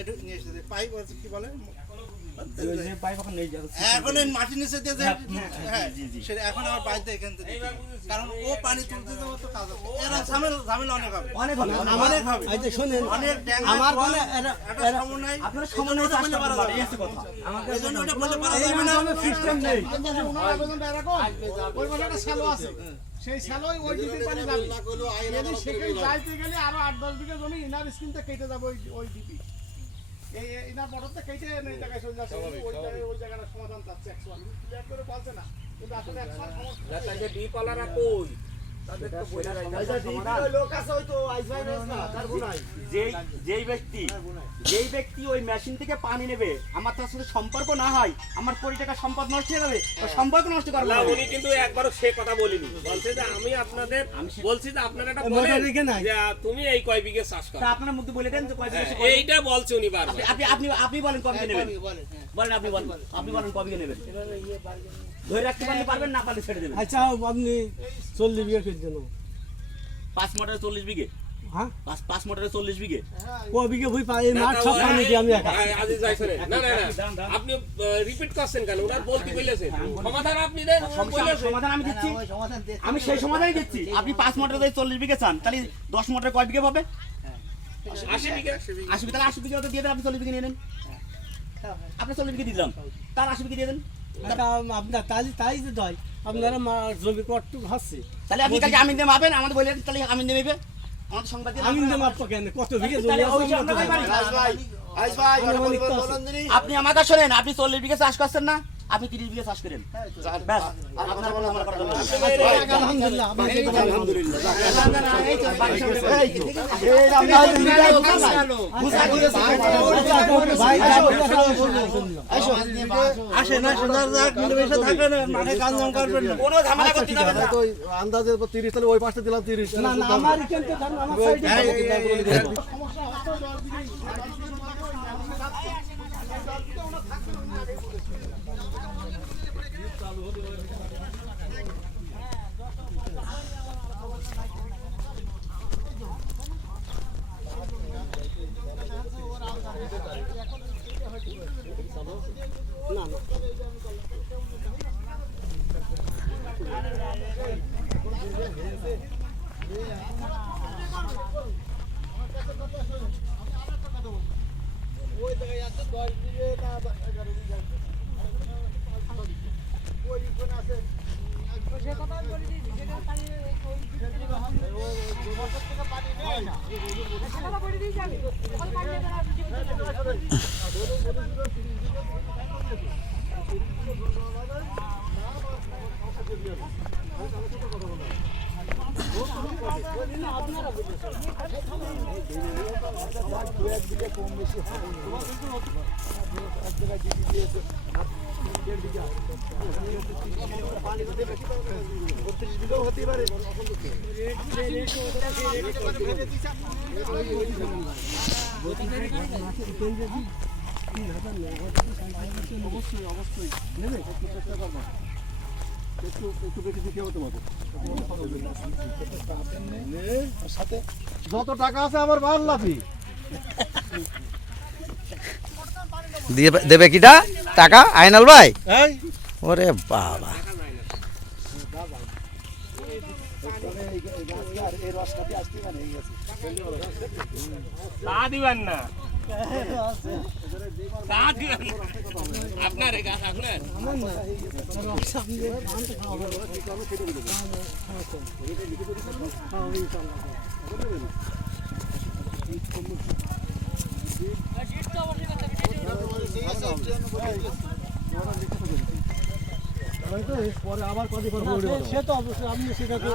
এটা নিয়ে এসেছে পাইপ আছে কি বলে এখন মাটি নিচে দিয়ে সেটা এখন আমার বাড়িতে এখান থেকে কারণ ও পানি তুলতে যাবো তো কাজ আছে এরা ঝামেলা অনেক হবে অনেক হবে অনেক আমার সমন্বয় আপনারা সমন্বয় চাষতে পারা যাবে এই জন্য ওটা বলে পারা যাবে না সিস্টেম নেই ওই বলে একটা শ্যালো আছে সেই শ্যালোই ওই দিকে পানি যাবে যদি সেখানে যাইতে গেলে আরো 8-10 বিঘা জমি ইনার স্কিমটা কেটে যাবে ওই ডিপি এই ইনার মোটরটা কেটে এই জায়গায় চলে যাচ্ছে ওই জায়গাটার সমাধান চাচ্ছে 100 ক্লিয়ার করে বলছে না কিন্তু আসলে 100 সমস্যা না তাই ডিপ পালারা কই তাদের তো বইলা রাখা সমাধান লোক আছে হয়তো আইসবাই না তার গুনাই যেই ব্যক্তি ওই মেশিন থেকে পানি নেবে আমার তার সাথে সম্পর্ক না হয় আমার কোটি টাকা সম্পদ নষ্ট হয়ে যাবে সম্পর্ক নষ্ট করবে না উনি কিন্তু একবারও সে কথা বলিনি বলছে যে আমি আপনাদের বলছি যে আপনারা এটা বলেন যে তুমি এই কয় বিঘা চাষ করো তা আপনারা মুখে বলে দেন যে কয় বিঘা এইটা বলছে উনি বারবার আপনি বলেন কয় বিঘা নেবেন বলেন আপনি বলেন কয় বিঘা নেবেন ধরে রাখতে পারবেন না পারলে ছেড়ে দেবেন আচ্ছা আপনি 40 বিঘা করে দেন 5 মোটরে 40 বিঘে হ্যাঁ 5 মোটরে 40 বিঘে কয় বিঘা ভুই পাই মাঠ সব পানি দিয়ে আমি একা আজি যাইছেন না আপনি রিপিট করছেন কেন ওরা বলতে কইলেছেন সমাধান আপনি দেন সমাধান আমি দিচ্ছি আমি সেই সমাধানই দিচ্ছি আপনি 5 মোটরে 40 বিঘে চান তাহলে 10 মোটরে কয় বিঘা পাবে 80 বিঘা 80 তাহলে 80 বিঘা তো দিয়ে দেন আপনি 40 বিঘা নিয়ে নেন আপনি 40 বিঘা দিলাম তার 80 বিঘা দিয়ে দেন আপনার তাই যে দয় আপনারা জমি কটটুক হচ্ছে তাহলে আপনি কালকে আমিন দিয়ে মাপেন আমাদের বললেন তাহলে আমিন দিয়ে মাপবে আমাদের সংবাদ দিয়ে আমিন দিয়ে মাপবো কেন কত বিঘা জমি আছে আপনি আমাকে শোনেন আপনি 40 বিঘা চাষ করছেন না আপনি 30 বিঘা চাষ করেন ব্যাস আপনার কোনো আমার কথা বলবেন আলহামদুলিল্লাহ আন্দাজে 30 তাহলে ওই পাশে দিলাম 30 না আমার কিন্তু আমার সাইডে ওই জায়গায় আছে 10 বিঘে না 11 বিঘে ওই কোন আছে সে কথা বলি যেটা পানি ওই মোটর থেকে পানি নেই না সেটা বলে দিই যাবে ওই পানি কম বেশি হতে পারে অবশ্যই নেবে চেষ্টা করবো একটু বেশি দিতে হবে তোমাকে সাথে যত টাকা আছে আবার বার লাফি দেবে কিটা টাকা আইনাল ভাই ওরে বাবা দিবেন না আপনার গাছ আপনার পরে আবার কদি সে তো অবশ্যই আপনি সেটা তো